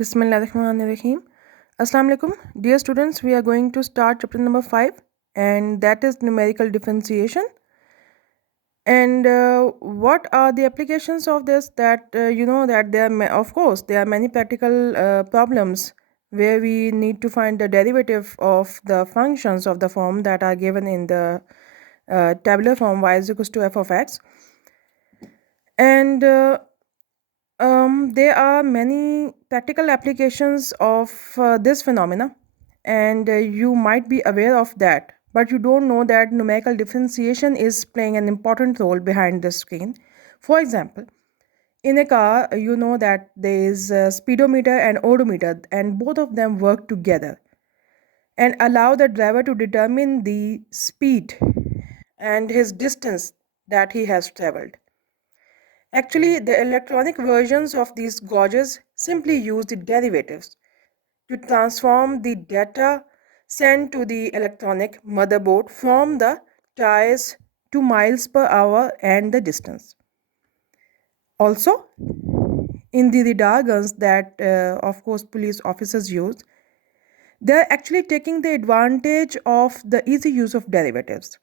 Bismillahirrahmanirrahim. Assalamu alaikum. Dear students, we are going to start chapter number 5, and that is numerical differentiation. And what are the applications of this? That you know that there are, of course, there are many practical problems where we need to find the derivative of the functions of the form that are given in the tabular form y is equals to f of x. And there are many practical applications of this phenomena, and you might be aware of that, but you don't know that numerical differentiation is playing an important role behind the screen. For example, in a car, you know that there is a speedometer and odometer, and both of them work together and allow the driver to determine the speed and his distance that he has traveled. Actually, the electronic versions of these gauges simply use the derivatives to transform the data sent to the electronic motherboard from the tires to miles per hour and the distance. Also, in the radar guns that, of course, police officers use, they're actually taking the advantage of the easy use of derivatives.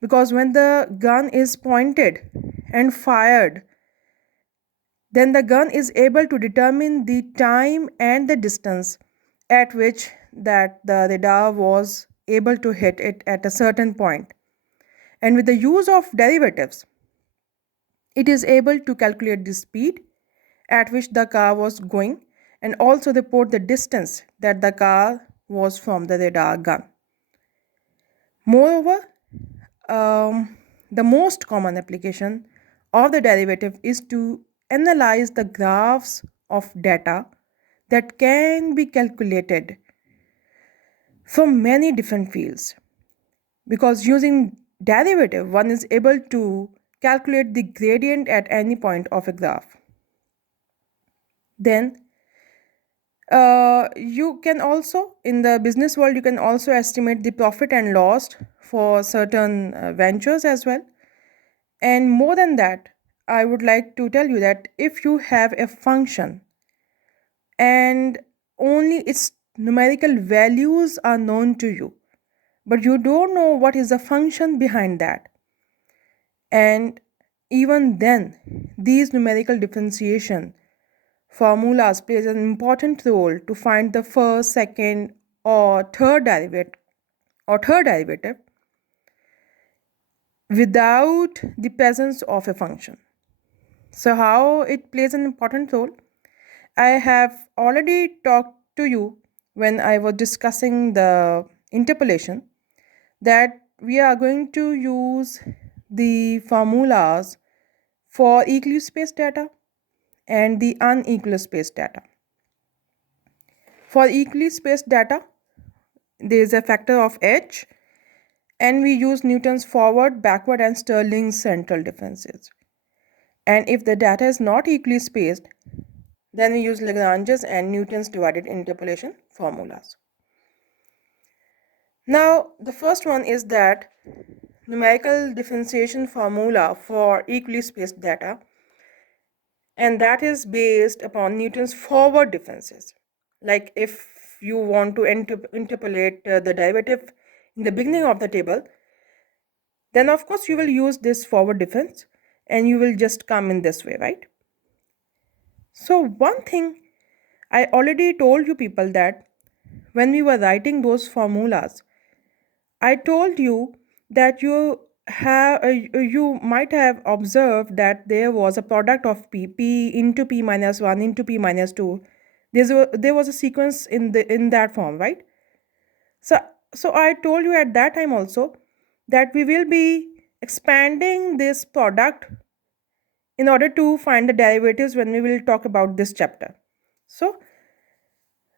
Because when the gun is pointed and fired, then the gun is able to determine the time and the distance at which that the radar was able to hit it at a certain point. And with the use of derivatives, it is able to calculate the speed at which the car was going and also report the distance that the car was from the radar gun. Moreover, the most common application of the derivative is to analyze the graphs of data that can be calculated from many different fields. Because using derivative, one is able to calculate the gradient at any point of a graph. Then you can also, in the business world, you can also estimate the profit and loss for certain ventures as well. And more than that, I would like to tell you that if you have a function and only its numerical values are known to you, but you don't know what is the function behind that, and even then, these numerical differentiation formulas plays an important role to find the first, second, or third derivative without the presence of a function. So how it plays an important role? I have already talked to you when I was discussing the interpolation that we are going to use the formulas for equally spaced data and the unequally spaced data. For equally spaced data, there is a factor of h, and we use Newton's forward, backward, and Stirling's central differences. And if the data is not equally spaced, then we use Lagrange's and Newton's divided interpolation formulas. Now, the first one is that numerical differentiation formula for equally spaced data, and that is based upon Newton's forward differences. Like if you want to interpolate the derivative in the beginning of the table, then of course you will use this forward difference and you will just come in this way, right? So one thing I already told you people that when we were writing those formulas, I told you that you might have observed that there was a product of p into p minus 1 into p minus 2. There was a sequence in that form, right? So I told you at that time also that we will be expanding this product in order to find the derivatives when we will talk about this chapter. So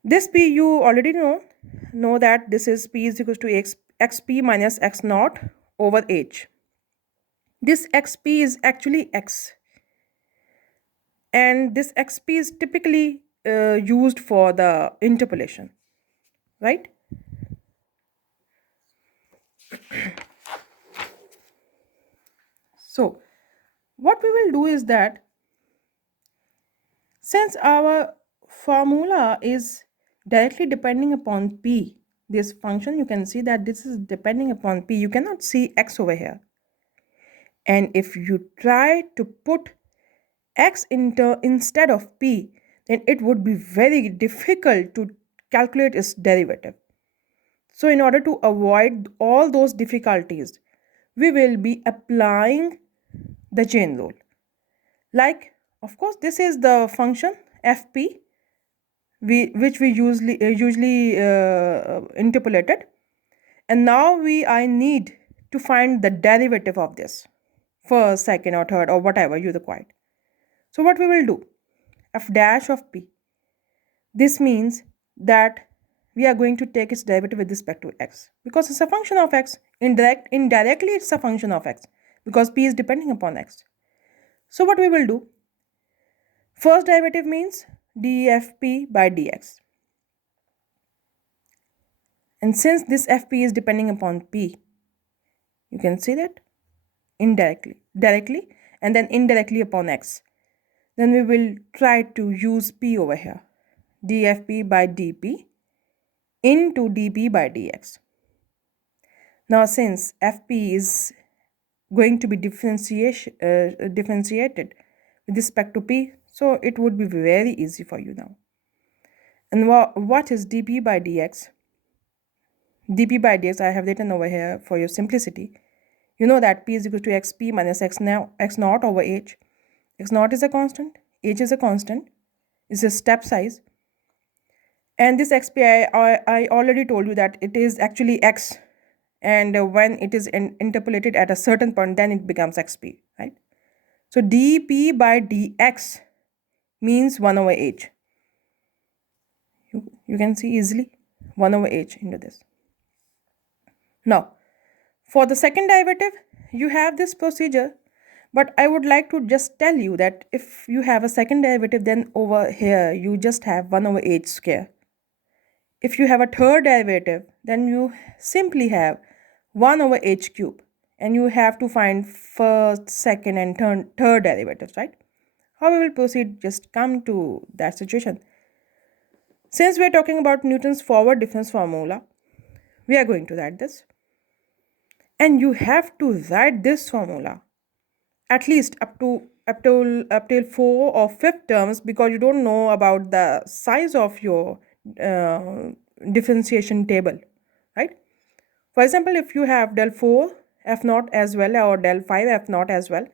this p you already know that this is p is equals to xp minus x naught over h. This xp is actually x, and this xp is typically used for the interpolation, right? So what we will do is that since our formula is directly depending upon p. This function, you can see that this is depending upon p. You cannot see x over here. And if you try to put x instead of p, then it would be very difficult to calculate its derivative. So in order to avoid all those difficulties, we will be applying the chain rule. Like, of course, this is the function fp, which we usually interpolated. And now I need to find the derivative of this, first, second, or third, or whatever you require. So what we will do, f dash of p, this means that we are going to take its derivative with respect to x, because it's a function of x. Indirectly it's a function of x, because p is depending upon x. So what we will do, first derivative means dfp by dx. And since this fp is depending upon p, you can see that directly, and then indirectly upon x. Then we will try to use p over here, dfp by dp into dp by dx. Now since fp is going to be differentiated with respect to p, so it would be very easy for you now. And what is dp by dx? dp by dx I have written over here for your simplicity. You know that p is equal to xp minus x naught over h. X naught is a constant, h is a constant, is a step size. And this xp, I already told you that it is actually x, and when it is interpolated at a certain point, then it becomes xp, right? So dp by dx means 1 over h. You can see easily 1 over h into this. Now, for the second derivative, you have this procedure, but I would like to just tell you that if you have a second derivative, then over here you just have 1 over h square. If you have a third derivative, then you simply have 1 over h cube, and you have to find first, second, and third derivatives, right? How we will proceed, just come to that situation. Since we are talking about Newton's forward difference formula, we are going to write this. And you have to write this formula at least up till 4th or 5th terms, because you don't know about the size of your differentiation table, right? For example, if you have del 4 f naught as well, or del 5 f naught as well,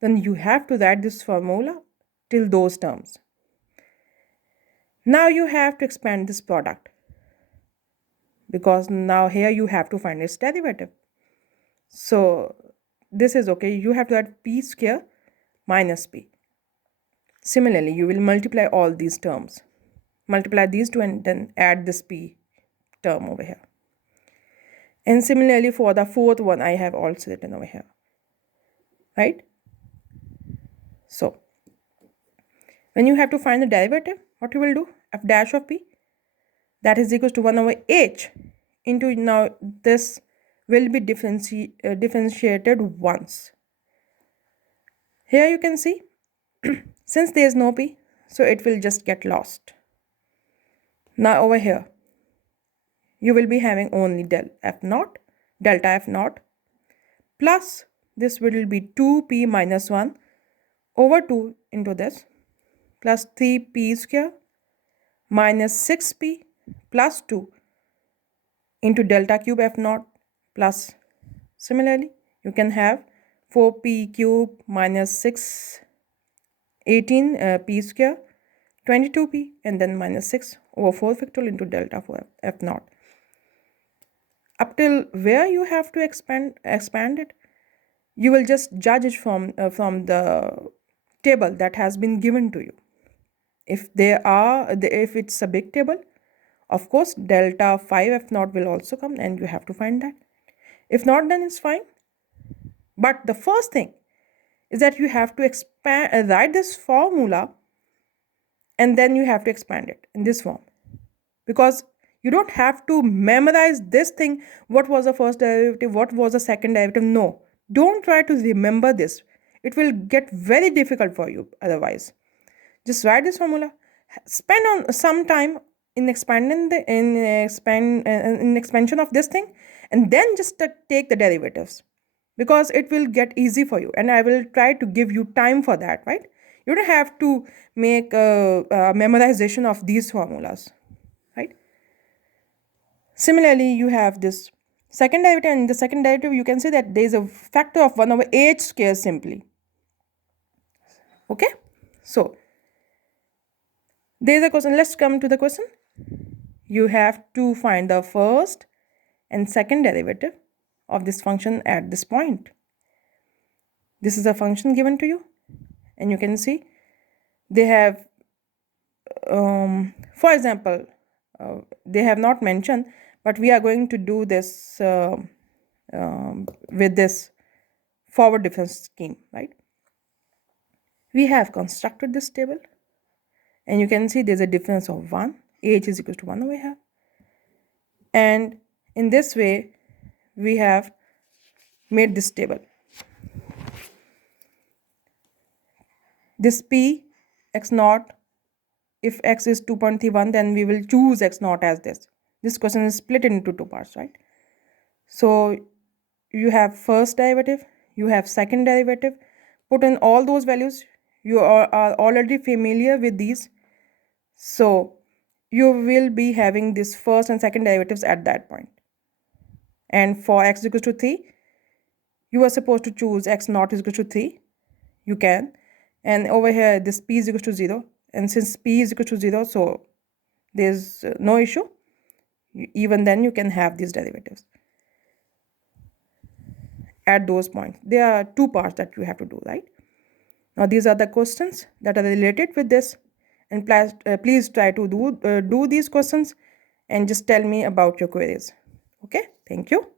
then you have to write this formula till those terms. Now you have to expand this product, because now here you have to find its derivative. So this is okay. You have to add p square minus p. Similarly, you will multiply all these terms. Multiply these two and then add this p term over here. And similarly for the fourth one, I have also written over here, right? So when you have to find the derivative, what you will do, f dash of p, that is equals to 1 over h into, now this will be differentiated once. Here you can see, since there is no p, so it will just get lost. Now over here, you will be having only delta f naught, plus this will be 2p minus 1 over 2 into this, plus 3p square minus 6p plus 2 into delta cube f naught, plus similarly you can have 4p cube minus 6 18p square 22p, and then minus 6 over 4 factorial into delta 4 f naught. Up till where you have to expand it, you will just judge it from the table that has been given to you. If it's a big table, of course delta 5 f naught will also come, and you have to find that. If not, then it's fine. But the first thing is that you have to write this formula, and then you have to expand it in this form, because you don't have to memorize this thing, what was the first derivative, what was the second derivative. No, don't try to remember this. It will get very difficult for you otherwise. Just write this formula, spend on some time in expanding the in expansion of this thing, and then just take the derivatives, because it will get easy for you, and I will try to give you time for that, right? You don't have to make a memorization of these formulas, right? Similarly, you have this second derivative, and in the second derivative you can see that there is a factor of 1 over h square simply. Okay, so there is a question. Let's come to the question. You have to find the first and second derivative of this function at this point. This is a function given to you, and you can see they have, for example, they have not mentioned, but we are going to do this with this forward difference scheme, right? We have constructed this table, and you can see there's a difference of 1. H is equal to 1 over here. And in this way, we have made this table. This P x naught, if x is 2.31, then we will choose x naught as this. This question is split into two parts, right? So you have first derivative, you have second derivative. Put in all those values. You are already familiar with these. So you will be having this first and second derivatives at that point. And for x is equal to 3, you are supposed to choose x naught is equal to 3. You can. And over here, this p is equal to 0. And since p is equal to 0, so there's no issue. Even then, you can have these derivatives at those points. There are two parts that you have to do, right? Now, these are the questions that are related with this. And please try to do these questions and just tell me about your queries. Okay, thank you.